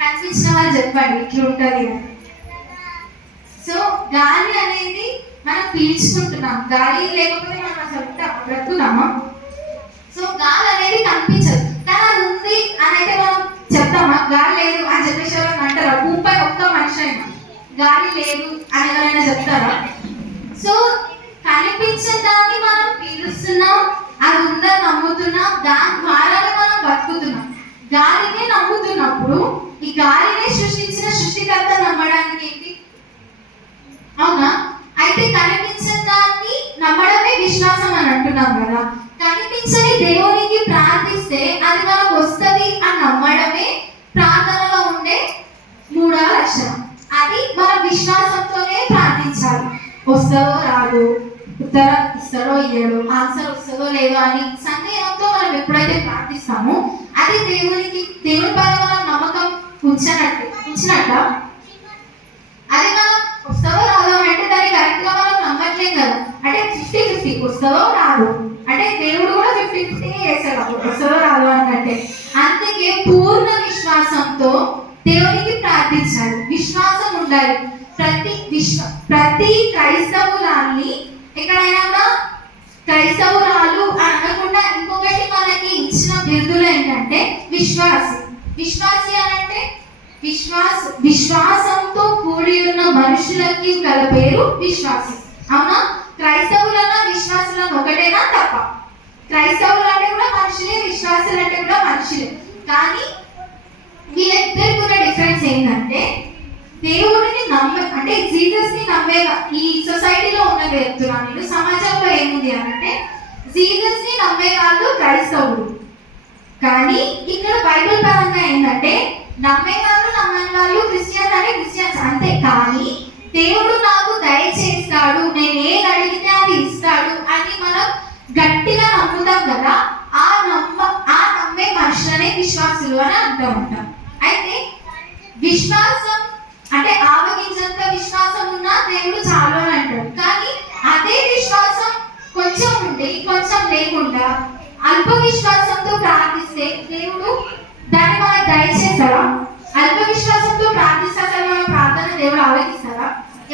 కనిపించిన వాళ్ళు చెప్పండి ఇట్లా ఉంటుంది అని. సో గాలి అనేది మనం పీల్చుకుంటున్నాం, గాలి లేకపోతే మనం అసలు బ్రతుకుతామా? సో గాలి అనేది కనిపించదు, కానీ అది ఉంది అని అయితే మనం చెప్తామా? గాలి లేదు అని చెప్పేసి ఎవరైనా అంటారా? భూమిపై ఒక్క మనిషి అయినా గాలి లేదు అని ఎవరైనా చెప్తారా? సో కనిపించడాన్ని మనం పీలుస్తున్నాం, అది ఉందని నమ్ముతున్నాం, దాని ద్వారానే మనం బతుకుతున్నాం. గాలిని నమ్ముతున్నప్పుడు ఈ గాలిని సృష్టించిన సృష్టికర్త నమ్మడానికి ఏంటి? అవునా? అయితే కనిపించని దాన్ని నమ్మడమే విశ్వాసం అని అంటున్నాం కదా. కనిపించని దేవునికి ప్రార్థిస్తే అది మనకు వస్తుంది అని నమ్మడమే ప్రార్థనలో ఉండే 3వ లక్షణం. అది మన విశ్వాసంతోనే ప్రార్థించాలి. వస్తుందో రాదు, ఉత్తరం ఇస్తాడో ఇయ్యడు, ఆన్సర్ వస్తుందో లేదో అని సందేహంతో మనం ఎప్పుడైతే ప్రార్థిస్తామో అది దేవుని పైన మనం నమ్మకం ఉంచినట్ట. అది మనం వస్తుందో రాదో అంటే దాన్ని కరెక్ట్ గా మనం నమ్మట్లేం కదా. అంటే 50-50 వస్తుందో రాదు అంటే దేవుడు కూడా 50-50 చేస్తాడు, అప్పుడు వస్తుందో రాదు అన్నట్టే. అందుకే పూర్ణ విశ్వాసంతో దేవునికి ప్రార్థించాలి, విశ్వాసం ఉండాలి. ప్రతి క్రైస్తవురాల్ని ఎక్కడైనా కూడా క్రైస్తవురాలు అని అనకుండా ఇంకొకటి మనకి ఇచ్చిన బిరుదులు ఏంటంటే విశ్వాసి అని అంటే విశ్వాసంతో కూడి ఉన్న మనుషులకి గల పేరు విశ్వాసి. అవునా? క్రైస్తవులన్నా విశ్వాసులను ఒకటేనా? తప్ప. క్రైస్తవులు అంటే కూడా మనుషులే, విశ్వాసులు అంటే కూడా మనుషులే. కానీ వీళ్ళిద్దరికి ఉన్న డిఫరెన్స్ ఏంటంటే దేవుడిని అంటే జీసస్ ని నమ్మే ఈ సొసైటీలో ఉన్నది చెప్తున్నాను నేను. సమాజంలో ఏముంది అంటే జీసస్ ని నమ్మే వాళ్ళు క్రైస్తవులు, కానీ ఇక్కడ బైబిల్ పరంగా ఏంటంటే నమ్మే వాళ్ళు నమ్మని వాళ్ళు క్రిస్టియన్స్ అంటే క్రిస్టియన్స్ అంతే. కానీ దేవుడు నాకు దయచేస్తాడు, నేను ఏది అడిగితే అది ఇస్తాడు అని మనం గట్టిగా నమ్ముతాం కదా, ఆ నమ్మే మనుషులనే విశ్వాసులు అని అంటూ ఉంటాం. అయితే విశ్వాసం అంటే ఆవగించంత విశ్వాసం ఉన్నా దేవుడు చాలు అని అంటాడు. కానీ అదే విశ్వాసం కొంచెం ఉండి కొంచెం లేకుండా అల్ప విశ్వాసంతో ప్రార్థిస్తే దేవుడు దాన్ని మనకు దయచేస్తారా? అల్ప విశ్వాసంతో ప్రార్థిస్తే అసలు మన ప్రార్థన దేవుడు ఆలకిస్తారా?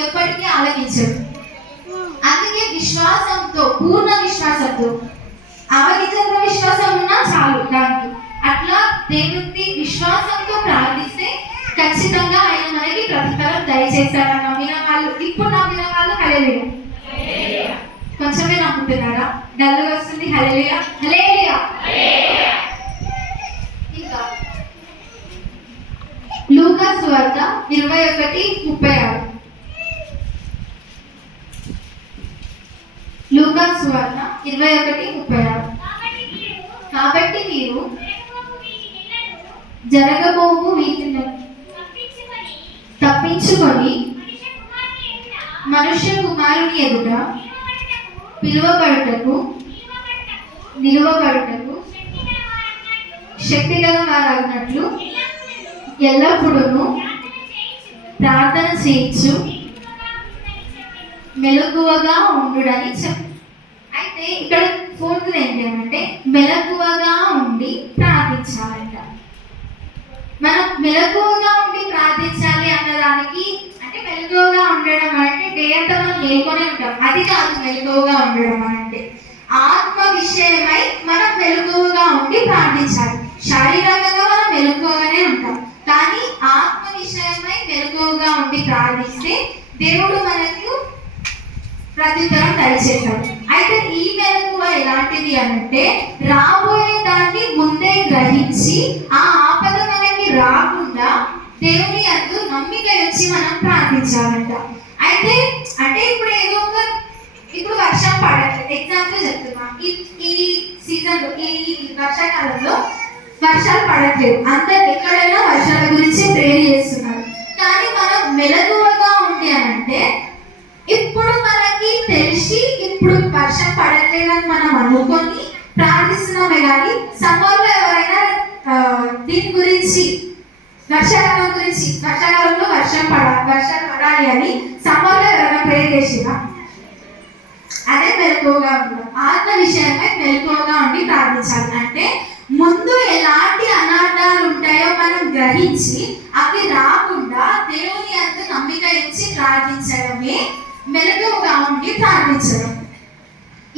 ఎప్పటికీ ఆలకించడు. అందుకే విశ్వాసంతో, పూర్ణ విశ్వాసంతో, అవగించంత విశ్వాసం ఉన్నా చాలు దానికి. అట్లా దేవుడికి విశ్వాసంతో ప్రార్థిస్తే ఖచ్చితంగా ఆయన మనకి ప్రతిఫలం దయచేస్తారని నమ్మిన వాళ్ళు, ఇప్పుడు నమ్మిన వాళ్ళు హల్లెలూయా. కొంచెమే నమ్ముతున్నారా? డల్లుగా వస్తుంది. హల్లెలూయా హల్లెలూయా. ఇంకా లూకా సువార్త 21:36. లూకా సువార్త 21:36. కాబట్టి మీరు జరగబోవు వీటిని తప్పించుకొని మనుష్య కుమారుని ఎదుట నిలువబడుటకు శక్తి గల వారగినట్లు ఎల్లప్పుడూ ప్రార్థన చేయించు మెలకువగా ఉండుడని చెప్పు. అయితే ఇక్కడ ఫోర్త్ ఏంటంటే మెలకువగా ఉండి ప్రార్థించాలంట. మనం మెలకువగా ఉండి ప్రార్థించాలి అన్నదానికి అంటే మెలకువగా ఉండడం అంటే డే అంతా మనం మేల్కొనే ఉంటాం, అది కాదు మెలకువగా ఉండడం అంటే. ఆత్మ విషయమై మనం మెలకువగా ఉండి ప్రార్థించాలి. శారీరకంగా మనం మెలకువగానే ఉంటాం, కానీ ఆత్మ విషయమై మెలకువగా ఉండి ప్రార్థిస్తే దేవుడు మనకు ప్రత్యుత్తరం దయచేస్తాడు. అయితే ఈ మెలకువ ఎలాంటిది అంటే రాబోయే దాన్ని ముందే గ్రహించి ఆ ఆపద మనకి రాకుండా దేవుని యందు నమ్మిక వచ్చి మనం ప్రార్థించాలంట. అయితే అంటే ఇప్పుడు ఏదో ఒక ఇప్పుడు వర్షం పడట్లేదు, ఎగ్జాంపుల్ చెప్తున్నా, ఈ సీజన్లో ఈ వర్షాకాలంలో వర్షాలు పడట్లేదు, అందరు ఎక్కడైనా వర్షాల గురించి ప్రేర్ చేస్తున్నారు. కానీ మనం మెలకువగా ఉండి అంటే ఇప్పుడు మనకి తెలిసి ఇప్పుడు వర్షం పడట్లేదని మనం అనుకొని ప్రార్థిస్తున్నామే. కానీ సమ్మర్లో ఎవరైనా దీని గురించి వర్షాకాలం గురించి, వర్షాకాలంలో వర్షాలు పడాలి అని సమ్మర్లో ఎవరైనా ప్రే చేసినా? అదే మెలకువగా ఉండడం. ఆత్మ విషయమై మెలకువగా ఉండి ప్రార్థించాలి. అంటే ముందు ఎలాంటి అనార్థాలు ఉంటాయో మనం గ్రహించి అవి రాకుండా దేవుని యందు నమ్మిక ఇచ్చి ప్రార్థించడమే మెలకువగా ఉండి ప్రార్థించడం.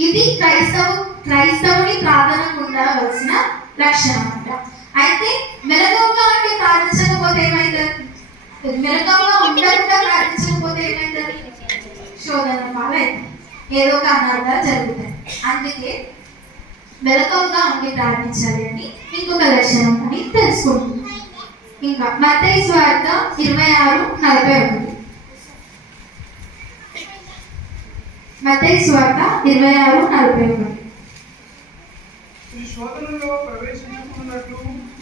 ఇది క్రైస్తవుని ప్రార్థనకు ఉండవలసిన లక్షణం అంట. అయితే మెలకువగా ఉండి ప్రార్థించకపోతే ఏమైతుంది? మెలకువగా ఉండకుండా ప్రార్థించకపోతే ఏమైతుంది? శోధన పాలైతుంది, ఏదో ఒక అనార్థాలు జరుగుతాయి. అందుకే మెలకువగా ఉండి ప్రార్థించాలి అని ఇంకొక లక్షణం అని తెలుసుకుంటున్నాం. ఇంకా మత్తయి సువార్త 26:41. మత్తయి సువార్త 26:41.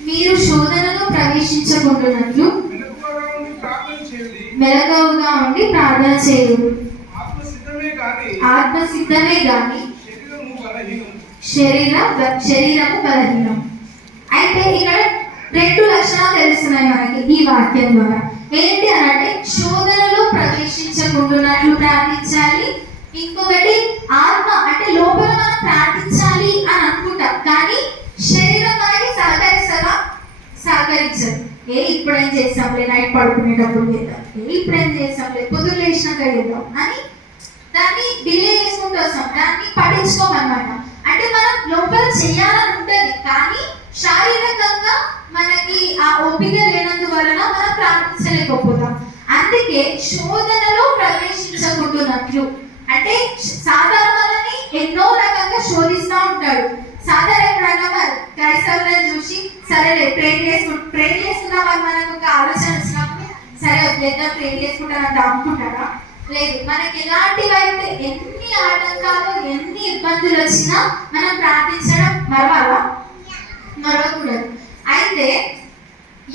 మీరు శోధనలో ప్రవేశించకుండానట్లు మెలకువగా ఉండి ప్రార్థన చేయుడు. ఆత్మ సిద్ధమే గాని శరీరము బలహీనం. అయితే ఇక్కడ రెండు లక్షణాలు తెలుస్తున్నాయి మనకి ఈ వాక్యం ద్వారా. ఏంటి అనంటే శోధనలో ప్రవేశించకుండానట్లు ప్రార్థించాలి. ఇంకొకటి ఆత్మ అంటే లోపల మనం ప్రార్థించాలి అని అనుకుంటాం, కానీ శరీరం మనకి సహకరిస్తుందా? సహకరించదు. ఇప్పుడేం చేస్తాంలే, నైట్ పడుకునేటప్పుడు చేద్దాం, ఇప్పుడేం చేస్తాంలే, పొద్దున్న లేచినాక చేద్దాం అని దాన్ని డిలే చేసుకుంటూ వస్తాం, దాన్ని పట్టించుకోమన్నమాట. అంటే మనం లోపల చేయాలని ఉంటుంది, కానీ శారీరకంగా మనకి ఆ ఓపిక లేనందువలన మనం ప్రార్థించలేకపోతాం. అందుకే శోధనలో ప్రవేశించకుండానట్లు అంటే సాధారణని ఎన్నో రకంగా శోధిస్తూ ఉంటాడు. సాధారణంగా క్రైస్తవులను చూసి సరేలే ప్రేర్ చేసుకున్నామని మనకు ఒక ఆలోచన వచ్చినప్పుడు సరే వదిలేద్దాం, ప్రేర్ చేసుకుంటానంటే అనుకుంటారా? లేదు. మనకి ఎలాంటివైతే ఎన్ని ఆటంకాలు ఎన్ని ఇబ్బందులు వచ్చినా మనం ప్రార్థించడం మరవాలా? మరొకూడదు. అయితే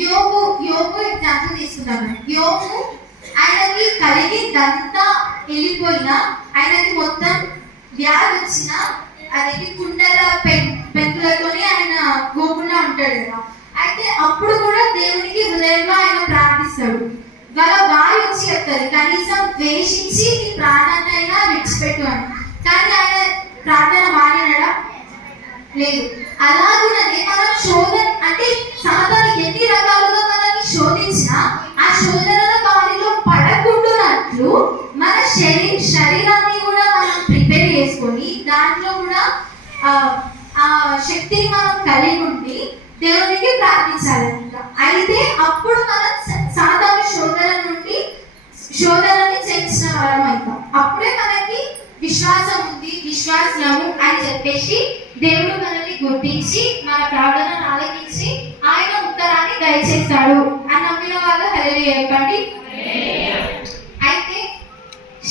యోగు యోగు ఎగ్జాంపుల్ తీసుకుందాం. యోగు ఆయనకి కలిగిందంతా వెళ్ళిపోయినా, ఆయనకి మొత్తం వ్యాధి వచ్చిన అది కుండల పెంకులతోని ఆయన గోకుండా ఉంటాడు కదా. అయితే అప్పుడు కూడా దేవునికి హృదయంలో ఆయన ప్రార్థిస్తాడు. వాళ్ళ వారి వచ్చి చెప్తారు కనీసం ద్వేషించి నీ ప్రాణాన్ని అయినా విడిచిపెట్టు అని. కానీ ఆయన ప్రార్థన మారినడా? లేదు. అలాగుననే మనం శోధన అంటే సాతాను ఎన్ని రకాలుగా మనల్ని శోధించినా ఆ శోధనల బారిలో పడకుండానట్లు మన శరీరాన్ని కూడా మనం ప్రిపేర్ చేసుకొని దాంట్లో కూడా ఆ శక్తిని మనం కలిగి ఉండి దేవునికి ప్రార్థించాలంట. అయితే అప్పుడు మనం సాతాను శోధనని చేసిన వారం అవుతాం. అప్పుడే మనకి విశ్వాసం ఉంది, విశ్వాసము అని చెప్పేసి దేవుడు మనల్ని గుర్తించి మన ప్రార్థనను ఆలకించి ఆయన ఉత్తరాన్ని దయచేస్తాడు అని నమ్మిన వాళ్ళు హల్లెలూయా చెప్పండి. అయితే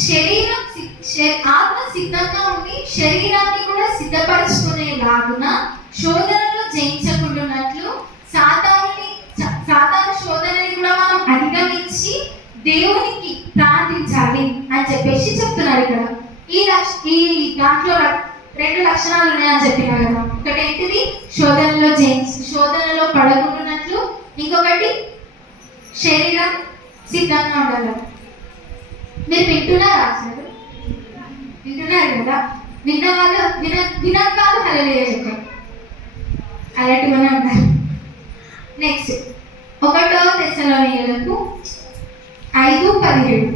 శరీరం ఆత్మ సిద్ధంగా ఉండి శరీరాన్ని కూడా సిద్ధపరచుకునేలాగున శోధనలు జయించకుండానట్లు సాతాను శోధనని కూడా మనం అధిగమించి దేవునికి ప్రార్థించాలి అని చెప్పేసి చెప్తున్నారు ఇక్కడ. ఈ దాంట్లో 2 లక్షణాలు ఉన్నాయని చెప్పినా కదా. ఒకటి ఏంటిది? శోధనలో పడకుండానట్లు, ఇంకొకటి శరీరం సిద్ధంగా ఉండాలి. మీరు వింటున్నారా? అసలు వింటున్నారు కదా. విన్న వాళ్ళు వినకాలు హల్లెలూయా చెప్పారు. అలాంటివన్నీ ఉన్నారు. నెక్స్ట్ 1 తెస్సలోనికీయులకు 5:17.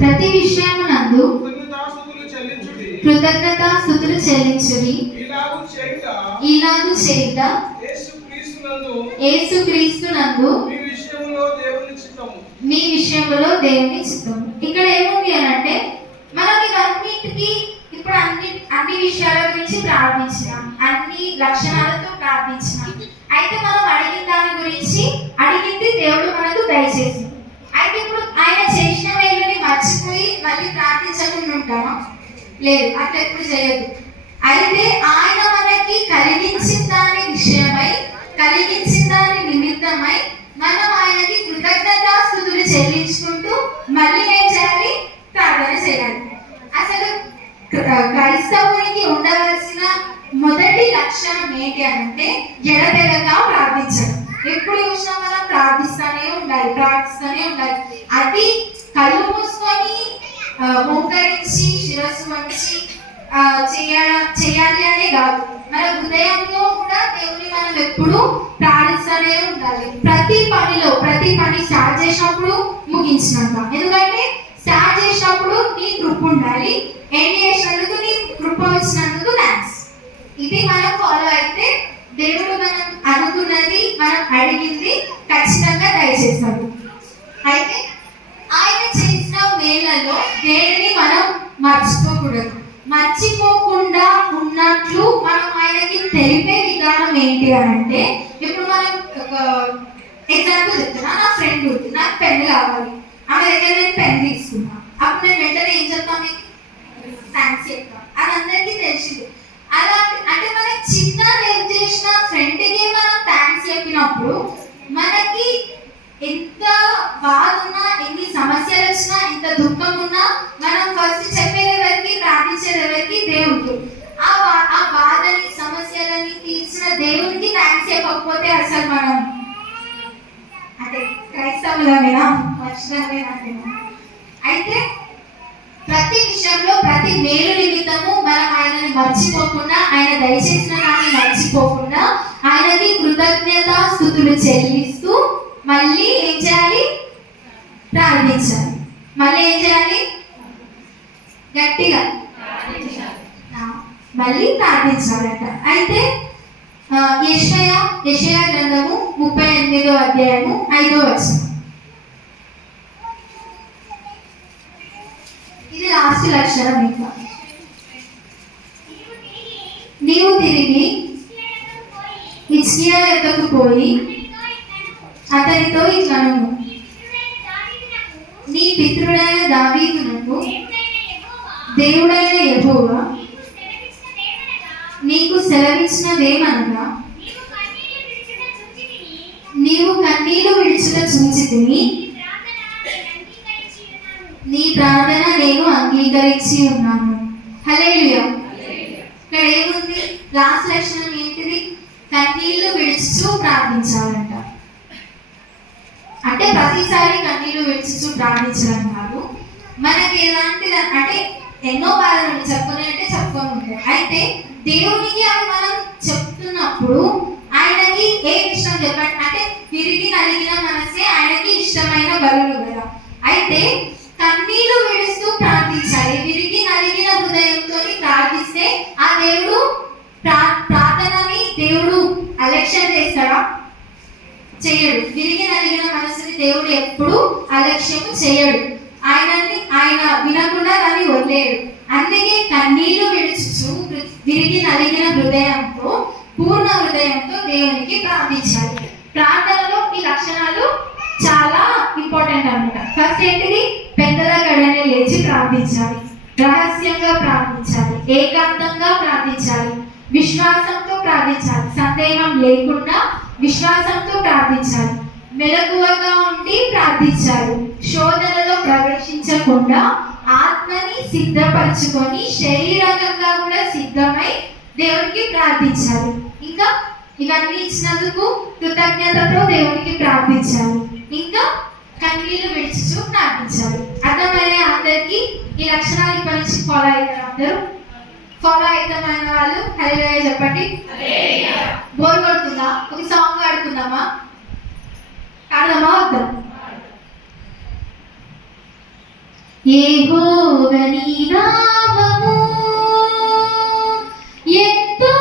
ప్రతి విషయమునందు కృతజ్ఞతాస్తుతులు చెల్లించుడి. ఇలాగు చేయుట యేసుక్రీస్తునందు మీ విషయములో దేవుని చిత్తము. ఇక్కడ ఏముంది అని అంటే మనం ఇవన్నిటికీ ఇప్పుడు అన్ని విషయాల గురించి ప్రార్థించినాం, అన్ని లక్షణాలతో ప్రార్థించినాం. అయితే మనం అడిగిన దాని గురించి అడిగింది దేవుడు మనకు దయచేసింది. అయితే ఇప్పుడు ఆయన చేసిన మేలుని మర్చిపోయి మళ్ళీ ప్రార్థించకుండా ఉంటామా? లేదు, అట్లా ఎప్పుడు చేయదు. అయితే ఆయన మనకి కలిగించిన దాని విషయమై, కలిగించిన దాని నిమిత్తమై మనం ఆయనకి కృతజ్ఞతాస్తుతులు చెల్లించుకుంటూ మళ్ళీ ఏం చేయాలి? ప్రార్థన చేయాలి. అసలు క్రైస్తవునికి ఉండవలసిన మొదటి లక్షణం ఏంటి అంటే ఎడతెగక ప్రార్థించడం. ఎప్పుడు చూసినా మనం ప్రార్థిస్తూనే ఉండాలి. అది కళ్ళు మూసుకొని మోకరించి శిరస్సు వంచి చేయాలి అనే కాదు. మన హృదయంలో కూడా దేవుని మనం ఎప్పుడు ప్రార్థిస్తూనే ఉండాలి. ప్రతి పని స్టార్ట్ చేసినప్పుడు ముగించినాక. ఎందుకంటే స్టార్ట్ చేసినప్పుడు నీ కృప ఉండాలి, ఎండ్ చేసినందుకు నీ కృప వచ్చినందుకు థ్యాంక్స్. ఇది మనం ఫాలో అయితే దేవుడు మనం అనుకున్నది, మనం అడిగింది ఖచ్చితంగా దయచేస్తాడు. అయితే ఆయన చేసిన మేళ్లలో దేనిని మనం మర్చిపోకుండా ఉన్నట్లు మనం ఆయనకి తెలిపే విధానం ఏంటి అని అంటే, ఇప్పుడు మనం ఒక ఎగ్జాంపుల్ చెప్తున్నా. నా ఫ్రెండ్ ఉంది, నాకు పెన్ కావాలి, ఆమె దగ్గర నేను పెన్ తీసుకున్నా. అప్పుడు నేను వెంటనే ఏం చెప్తాను? థ్యాంక్స్ చెప్తాను. అది అందరికీ తెలిసింది. అలా అంటే మనకి చిన్న హెల్ప్ చేసిన ఫ్రెండ్కి మనం థ్యాంక్స్ చెప్పినప్పుడు మనకి ఎంత బాధ ఉన్నా, ఎన్ని సమస్యలు వచ్చినా, ఎంత దుఃఖం ఉన్నా మనం ఫస్ట్ చెప్పేది ఎవరికి? ప్రార్థించేది ఎవరికి? దేవుడికి. ఆ బాధని, సమస్యలని తీర్చిన దేవునికి థ్యాంక్స్ చెప్పకపోతే అసలు మనం అంటే క్రైస్తవులమేనా? వచ్చిన అయితే ప్రతి విషయంలో, ప్రతి మేలు నిమిత్తము మనం ఆయనని మర్చిపోకుండా, ఆయన దయచేసిన దాన్ని మర్చిపోకుండా ఆయనకి కృతజ్ఞతాస్తుతులు చెల్లిస్తూ మళ్ళీ ఏం చేయాలి? ప్రార్థించాలి. మళ్ళీ ఏం చేయాలి? గట్టిగా మళ్ళీ ప్రార్థించాలంట. అయితే యెషయా గ్రంథము 38వ అధ్యాయము 5వ వచనం. ఇది లాస్ట్ లక్షణం. ఇంకా నీవు తిరిగి హిజ్కియా యొద్దకు పోయి అతనితో ఇట్లను, నీ పితరుడైన దావీదునకు దేవుడైన యెహోవా నీకు సెలవిచ్చినదేమనగా, నీవు కన్నీళ్లు విడిచుట చూచితిని, నీ ప్రార్థన నేను అంగీకరించి ఉన్నాను. హల్లెలూయా. ఇక్కడ ఏముంది? లాస్ట్ లక్షణం ఏంటిది? కన్నీళ్లు విడుచుచు ప్రార్థించాలంట. అంటే ప్రతిసారి కన్నీళ్లు విడుచుచు ప్రార్థించడం కాదు. మనకి ఎలాంటిది అంటే ఎన్నో బాధలు చెప్పుకొని ఉంటాయి. అయితే దేవునికి అవి మనం చెప్తున్నప్పుడు ఆయనకి ఏం ఇష్టం చెప్పండి అంటే తిరిగి నలిగిన మనసే ఆయనకి ఇష్టమైన బలులు కదా. అయితే కన్నీళ్లు విడుస్తూ ప్రార్థించాలి. విరిగి నలిగిన హృదయంతో ప్రార్థిస్తే ఆ దేవుడు ప్రార్థనని దేవుడు అలక్ష్యం చేస్తాడా? చేయడు. విరిగి నలిగిన మనసుని దేవుడు ఎప్పుడు అలక్ష్యము చేయడు. ఆయన వినకుండా దాన్ని వదిలేడు. అందుకే కన్నీళ్లు విడుచుచు విరిగి నలిగిన హృదయంతో పూర్ణ హృదయంతో దేవునికి ప్రార్థించాలి. ప్రార్థనలో ఈ లక్షణాలు చాలా ఇంపార్టెంట్ అన్నమాట. ఫస్ట్ ఏంటిది? పెద్దల గడనే లేచి ప్రార్థించాలి, రహస్యంగా ప్రార్థించాలి, ఏకాంతంగా ప్రార్థించాలి, విశ్వాసంతో ప్రార్థించాలి, సందేహం లేకుండా విశ్వాసంతో ప్రార్థించాలి, మెలకువగా ఉండి ప్రార్థించాలి, శోధనలో ప్రవేశించకుండా ఆత్మని సిద్ధపరచుకొని శరీరంగా కూడా సిద్ధమై దేవునికి ప్రార్థించాలి. ఇంకా ఇవన్నీ ఇచ్చినందుకు కృతజ్ఞతతో దేవునికి ప్రార్థించాలి. ఇంకా కన్నీళ్లు విడిచుచు ప్రార్థించాలి. అర్థమైన అందరికీ ఈ లక్షణాలు ఇప్పటి నుంచి ఫాలో అవుతారు. అందరూ ఫాలో అవుతామైన వాళ్ళు హల్లెలూయా చెప్పండి. బోర్ కొడుతుందా? ఒక సాంగ్ ఆడుకుందామా? ఆడదామా వద్దాం? యెహోవా నీ నామము ఎంతో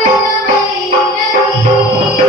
బలమైనది, ఎంతో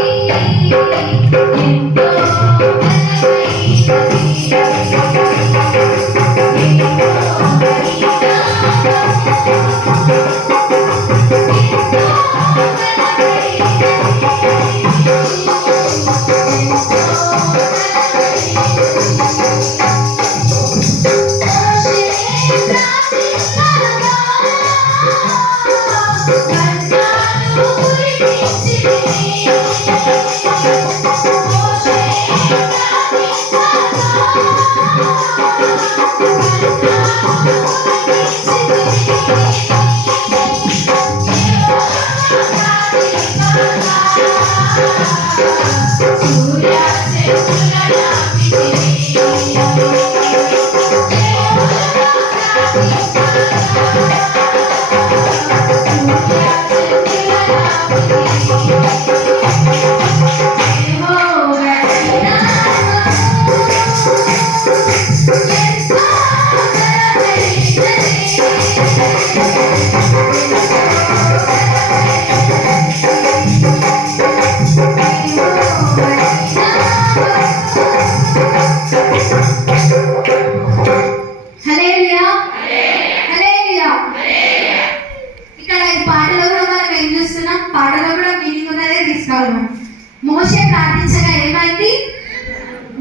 మోషే ప్రార్థించగా ఏమైంది?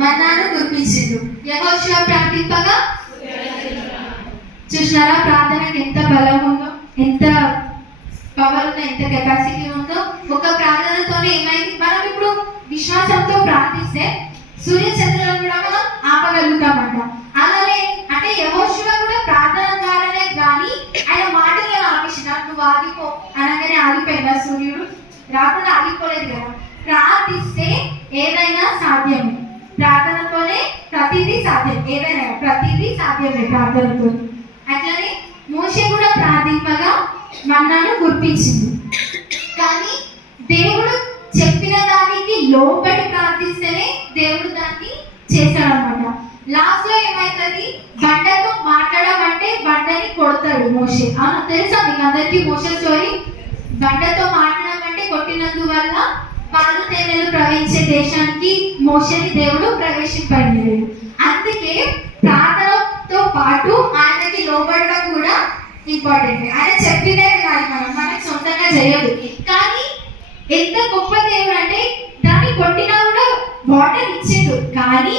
మన్నాను కురిపించిండు. యెహోషువ ప్రార్థింపగా చూసినారా ప్రార్థనకి ఎంత బలం ఉందో, ఎంత పవర్ ఉందో, ఎంత కెపాసిటీ ఉందో. ఒక ప్రార్థనతోనే ఏమైంది? మనం ఇప్పుడు విశ్వాసంతో ప్రార్థిస్తే సూర్యచంద్రులను కూడా మనం ఆపగలుగుతామంట. అలానే అంటే యెహోషువ కూడా ప్రార్థన ద్వారానే కానీ ఆయన మాటలను ఆపేసినాడు. నువ్వు ఆగిపో అనగానే ఆగిపోయిందా? సూర్యుడు రాకుండా ఆగిపోలేదు కదా. ప్రార్థిస్తే ఏదైనా సాధ్యమే. ప్రార్థనతోనే ప్రతిదీ సాధ్యం. ఏదైనా ప్రతిదీ సాధ్యమే ప్రార్థనతో. అట్లనే మోషే కూడా ప్రార్థింపగా మన్నాను కురిపించింది. కానీ దేవుడు చెప్పిన దానికి లోబడి ప్రార్థిస్తేనే దేవుడు దాన్ని చేశాడనమాట. లాస్ట్ లో ఏమైతుంది? బండతో మాట్లాడమంటే బండని కొడతాడు మోషే. అవును తెలుసా మీకు అందరికీ మోషే స్టోరీ? లేనందువల్ల పాలు తేనెలు ప్రవహించే దేశానికి మోషేని దేవుడు ప్రవేశింపలేదు. అందుకే ప్రార్థనతో పాటు ఆయనకి లోబడడం కూడా ఇంపార్టెంట్. ఆయన చెప్పిందే వినాలి, మనకి సొంతంగా చేయదు. కానీ ఎంత గొప్ప దేవుడు అంటే దాన్ని కొట్టినా కూడా వాటర్ ఇచ్చేదు. కానీ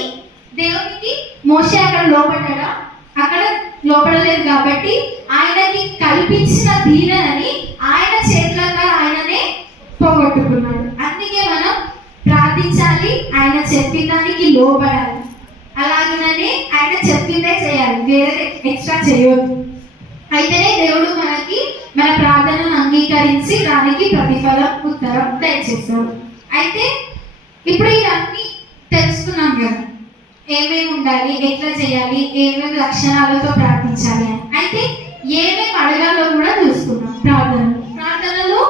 దేవునికి మోషే అక్కడ లోబడ్డా, అక్కడ లోపడలేదు. కాబట్టి ఆయనకి కల్పించిన దీవెనని ఆయన చేతులగా ఆయననే పోగొట్టుకున్నాడు. అందుకే మనం ప్రార్థించాలి, ఆయన చెప్పిన దానికి లోబడాలి. అలాగనే ఆయన చెప్పిందే చేయాలి, వేరే ఎక్స్ట్రా చేయొద్దు. అయితేనే దేవుడు మనకి మన ప్రార్థనను అంగీకరించి దానికి ప్రతిఫలం ఉత్తరం దయచేస్తాడు. అయితే ఇప్పుడు ఇవన్నీ తెలుసుకున్నాం కదా, ఏమేమి ఉండాలి, ఎట్లా చేయాలి, ఏమేమి లక్షణాలతో ప్రార్థించాలి అని. అయితే ఏమేమి అడగాలో కూడా చూసుకున్నాం. ప్రార్థనలో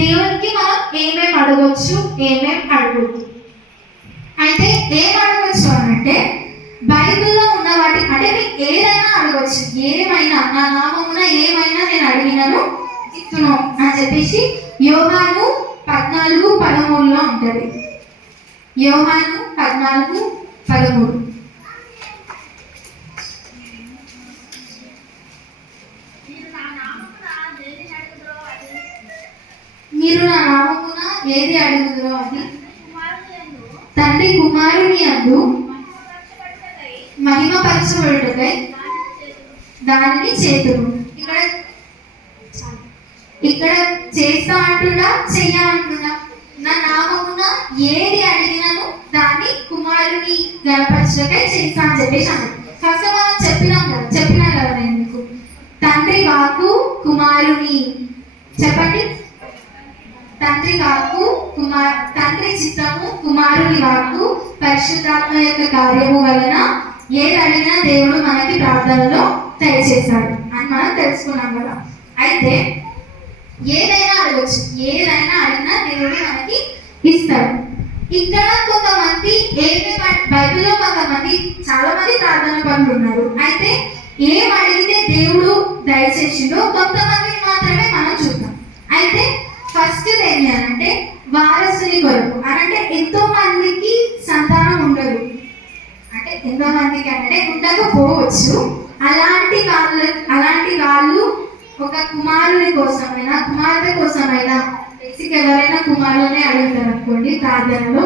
దేవునికి మనం ఏమేమి అడగొచ్చు, ఏమేమి అడగొద్దు. అయితే ఏం అడగొచ్చు అంటే బైబిల్లో ఉన్న వాటి అంటే మీకు ఏదైనా అడగవచ్చు. ఏమైనా నా నామమున ఏమైనా నేను అడిగినను ఇస్తును అని చెప్పేసి యోహాను 14:13 ఉంటుంది. యోహాను 14:13 మీరు నా నామమున ఏది అడుగుదురో అది తండ్రి కుమారుని యందు మహిమపరచబడుటకై దానిని చేతురు. ఇక్కడ చేస్తా అంటున్నా, చెయ్య అంటున్నా. నా నామమున ఏది అడిగినను దాన్ని కుమారుని గణపరచకై చేస్తా అని చెప్పేసి అన్నాడు. ఫస్ట్ మనం చెప్పినా కదా నేను మీకు, తండ్రి వాక్కు కుమారుని చెప్పండి. తండ్రి వాక్కు తండ్రి చిత్తము కుమారుని వాక్కు పరిశుద్ధాత్మ యొక్క కార్యము వలన ఏది అడిగినా దేవుడు మనకి ప్రార్థనలో దయచేశాడు అని మనం తెలుసుకున్నాం కదా. అయితే ఏదైనా అడగచ్చు, ఏదైనా అడిగినా దేవుడు మనకి ఇస్తాడు. ఇక్కడ కొంతమంది బైబిల్లో కొంతమంది చాలా మంది ప్రార్థన పనులు ఉన్నారు. అయితే ఏం అడిగితే దేవుడు దయచేసిందో కొంతమంది మాత్రమే మనం చూద్దాం. అయితే ఫస్ట్ ఏంటి అంటే వారసుని కొరకు అంటే ఎంతో మందికి సంతానం ఉండదు, అంటే ఎంతో మందికి అంటే ఉండకపోవచ్చు. అలాంటి వాళ్ళు ఒక కుమారుని కోసమైనా కుమార్తె కోసమైనా బేసిక్ ఎవరైనా కుమారులనే అడుగుతారు అనుకోండి ప్రార్థనలో.